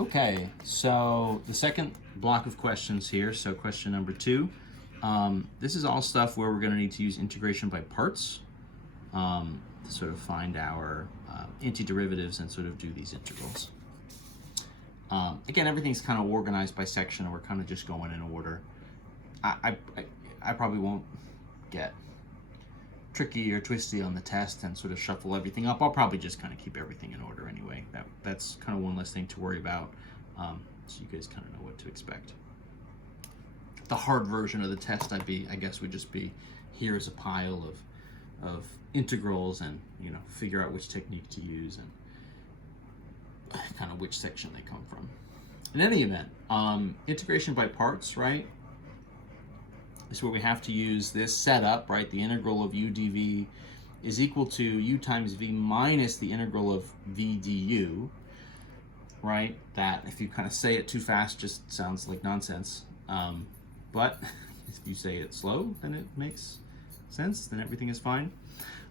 Okay, so the second block of questions here, so question number 2. This is all stuff where we're going to need to use integration by parts to sort of find our antiderivatives and sort of do these integrals. Again, everything's kind of organized by section, and we're kind of just going in order. I probably won't get tricky or twisty on the test and sort of shuffle everything up. I'll probably just kind of keep everything in order anyway. That's kind of one less thing to worry about, so you guys kind of know what to expect. The hard version of the test, I guess, would just be here's a pile of integrals, and figure out which technique to use and kind of which section they come from. In any event, integration by parts, right? Is where we have to use this setup, right? The integral of u dv is equal to u times v minus the integral of v du, right? That, if you kind of say it too fast, just sounds like nonsense. But if you say it slow, then it makes sense, then everything is fine.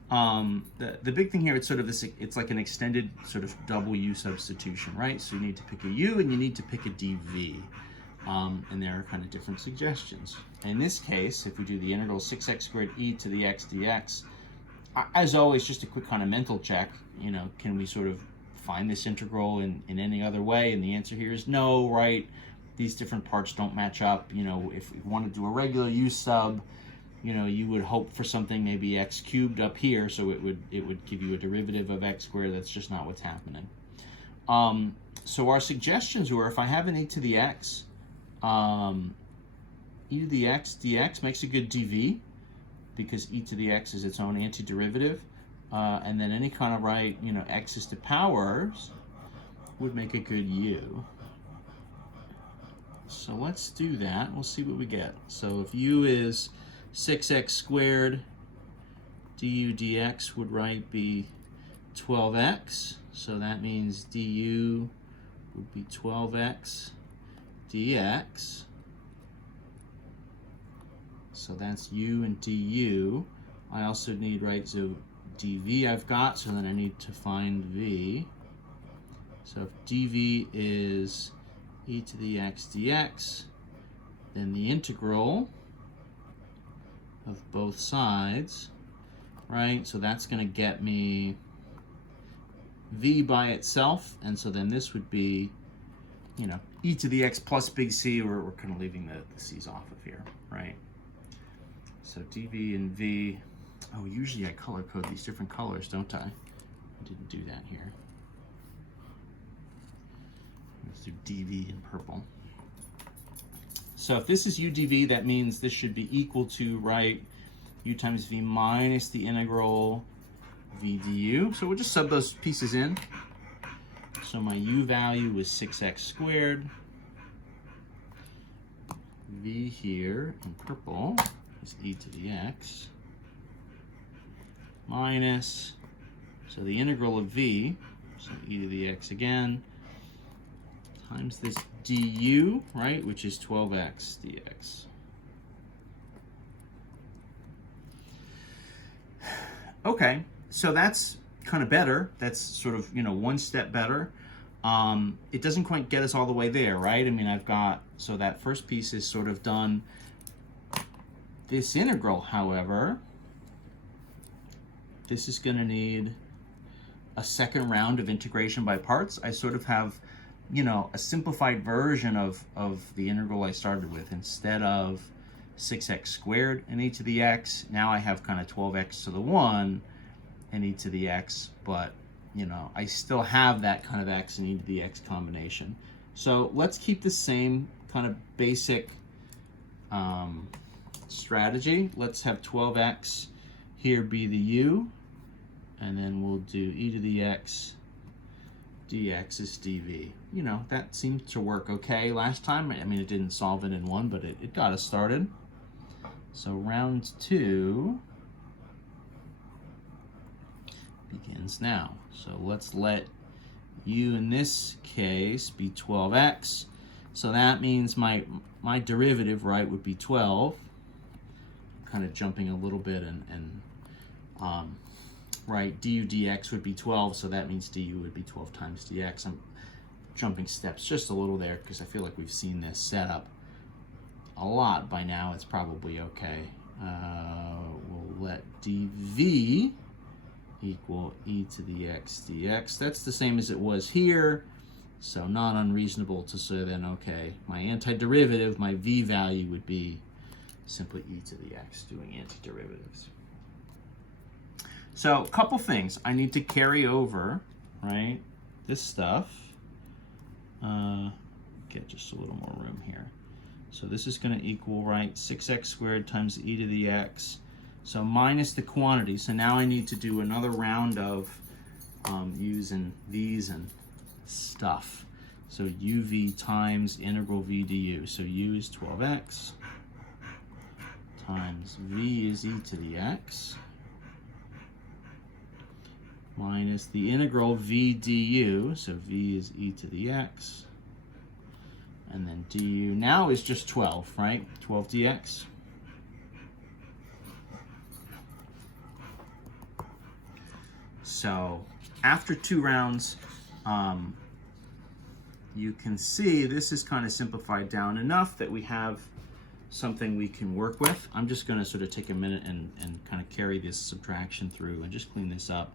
The big thing here, it's sort of this, it's like an extended sort of double u substitution, right? So you need to pick a u and you need to pick a dv. And there are kind of different suggestions. In this case, if we do the integral 6x squared e to the x dx, as always, just a quick kind of mental check, can we sort of find this integral in any other way? And the answer here is no, right? These different parts don't match up. If we want to do a regular u sub, you would hope for something maybe x cubed up here, so it would give you a derivative of x squared. That's just not what's happening. So our suggestions were, if I have an e to the x, e to the x dx makes a good dv, because e to the x is its own antiderivative, and then any kind of x's to powers would make a good u. So let's do that. We'll see what we get. So if u is 6x squared, du dx would be 12x. So that means du would be 12x dx. So that's u and du. I also need, so dv I've got, so then I need to find v. So if dv is e to the x dx, then the integral of both sides, right? So that's going to get me v by itself, and so then this would be, e to the x plus big C, or we're kind of leaving the c's off of here, right? So dv and v, usually I color code these different colors, don't I? I didn't do that here. Let's do dv in purple. So if this is u dv, that means this should be equal to, u times v minus the integral v du. So we'll just sub those pieces in. So my u value was 6x squared. V here in purple is e to the x minus, so the integral of v, so e to the x again, times this du, which is 12x dx. Okay, so that's kind of better. That's sort of, one step better. It doesn't quite get us all the way there, right? I mean, I've got, so that first piece is sort of done. This integral, however, this is going to need a second round of integration by parts. I sort of have, a simplified version of the integral I started with. Instead of 6x squared and e to the x, now I have kind of 12x to the 1 and e to the x, but I still have that kind of x and e to the x combination. So let's keep the same kind of basic strategy. Let's have 12x here be the u, and then we'll do e to the x dx is dv. That seemed to work okay last time. I mean, it didn't solve it in one, but it got us started. So round 2 begins now. So let's let u in this case be 12x. So that means my derivative, would be 12. I'm kind of jumping a little bit, and du dx would be 12, so that means du would be 12 times dx. I'm jumping steps just a little there because I feel like we've seen this setup a lot by now. It's probably okay. We'll let dv equal e to the x dx. That's the same as it was here, so not unreasonable to say then, okay, my antiderivative, my v value would be simply e to the x, doing antiderivatives. So a couple things. I need to carry over, right, this stuff. Get just a little more room here. So this is going to equal, right, 6x squared times e to the x. So minus the quantity. So now I need to do another round of using these and stuff. So uv times integral v du. So u is 12x times v is e to the x minus the integral v du. So v is e to the x. And then du now is just 12, right? 12 dx. So after 2 rounds, you can see this is kind of simplified down enough that we have something we can work with. I'm just going to sort of take a minute and kind of carry this subtraction through and just clean this up.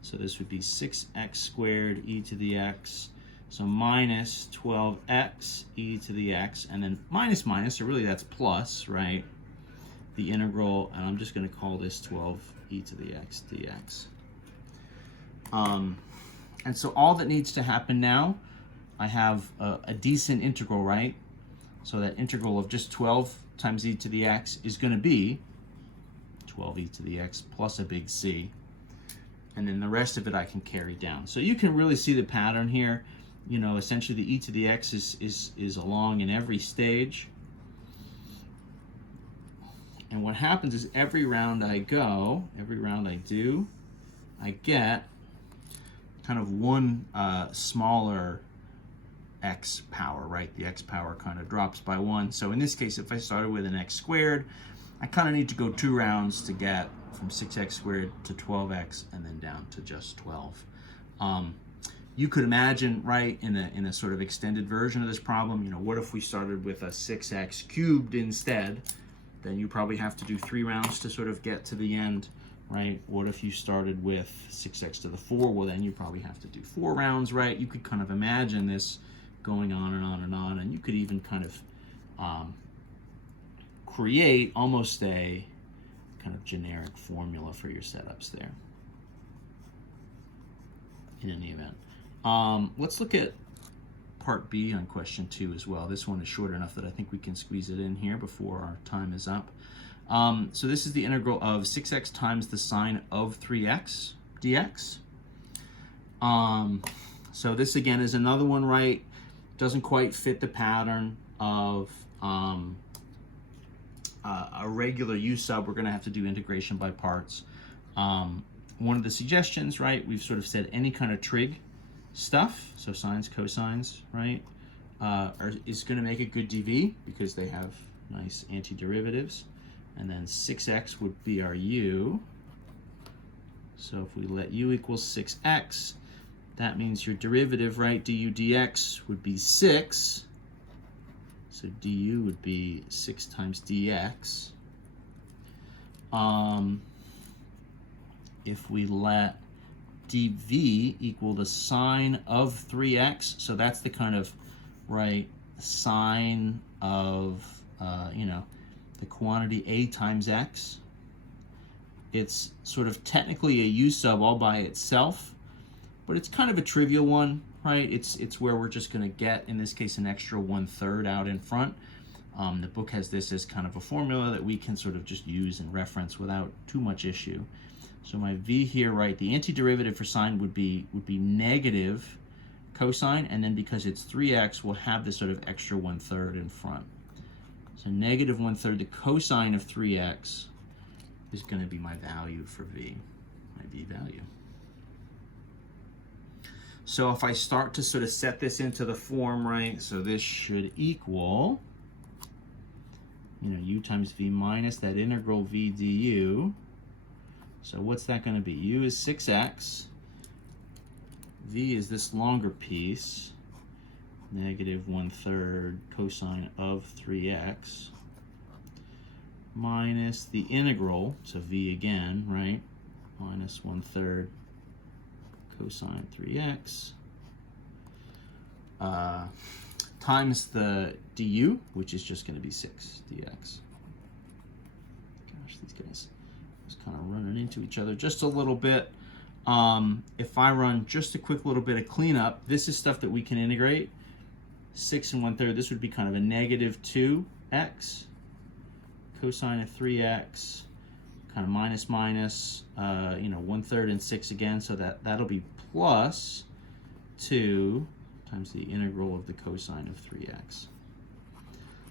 So this would be 6x squared e to the x. So minus 12x e to the x, and then minus minus, so really that's plus, right? The integral, and I'm just going to call this 12 e to the x dx. And so all that needs to happen now, I have a decent integral, right? So that integral of just 12 times e to the x is going to be 12 e to the x plus a big C. And then the rest of it I can carry down. So you can really see the pattern here. You know, essentially the e to the x is along in every stage. And what happens is every round I go, every round I do, I get kind of one smaller x power, right? The x power kind of drops by 1. So in this case, if I started with an x squared, I kind of need to go 2 rounds to get from 6x squared to 12x and then down to just 12. You could imagine, right, in a sort of extended version of this problem, you know, what if we started with a 6x cubed instead? Then you probably have to do 3 rounds to sort of get to the end, right? What if you started with 6x to the 4? Well, then you probably have to do 4 rounds, right? You could kind of imagine this going on and on and on, and you could even kind of create almost a kind of generic formula for your setups there in any event. Let's look at part B on question 2 as well. This one is short enough that I think we can squeeze it in here before our time is up. So this is the integral of 6x times the sine of 3x dx. So this again is another one, right? Doesn't quite fit the pattern of a regular u sub. We're going to have to do integration by parts. One of the suggestions, right, we've sort of said any kind of trig stuff, so sines, cosines, right, is going to make a good dv because they have nice antiderivatives. And then 6x would be our u. So if we let u equal 6x, that means your derivative, right, du dx would be 6. So du would be 6 times dx. If we let dv equal the sine of 3x, so that's the kind of, right, sine of, you know, the quantity a times x. It's sort of technically a u sub all by itself, but it's kind of a trivial one, right? It's where we're just going to get, in this case, an extra 1/3 out in front. The book has this as kind of a formula that we can sort of just use and reference without too much issue. So my v here, right, the antiderivative for sine would be negative cosine, and then because it's 3x, we'll have this sort of extra 1/3 in front. So negative 1/3, the cosine of 3x is going to be my value for v, my v value. So if I start to sort of set this into the form, right, so this should equal, you know, u times v minus that integral v du. So what's that going to be? U is 6x. V is this longer piece. negative 1/3 cosine of 3x minus the integral, so v again, right? Minus 1/3 cosine 3x times the du, which is just going to be 6 dx. Gosh, these guys just kind of running into each other just a little bit. If I run just a quick little bit of cleanup, this is stuff that we can integrate. 6 and 1/3, this would be kind of a negative 2x cosine of 3x, kind of minus minus, 1/3 and 6 again, so that'll be plus 2 times the integral of the cosine of 3x.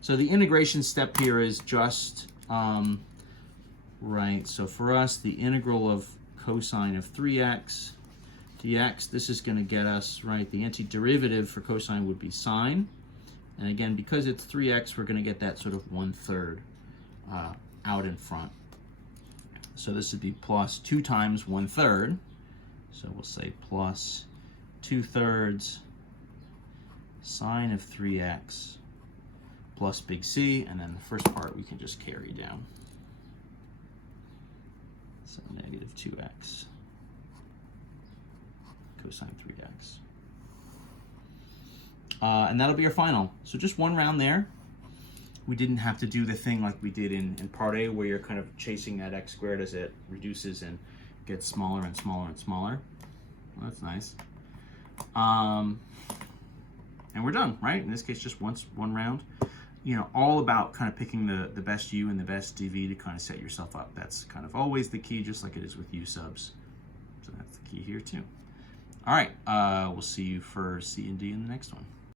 So the integration step here is just, right, so for us, the integral of cosine of 3x dx, this is going to get us, right, the antiderivative for cosine would be sine. And again, because it's 3x, we're going to get that sort of 1/3 out in front. So this would be plus 2 times 1/3. So we'll say plus 2/3 sine of 3x plus big C, and then the first part we can just carry down. So negative 2x cosine 3x. And that'll be our final. So just one round there. We didn't have to do the thing like we did in part A, where you're kind of chasing that x squared as it reduces and gets smaller and smaller and smaller. Well, that's nice. And we're done, right? In this case, just one round. All about kind of picking the best U and the best dV to kind of set yourself up. That's kind of always the key, just like it is with U subs. So that's the key here too. All right, we'll see you for C and D in the next one.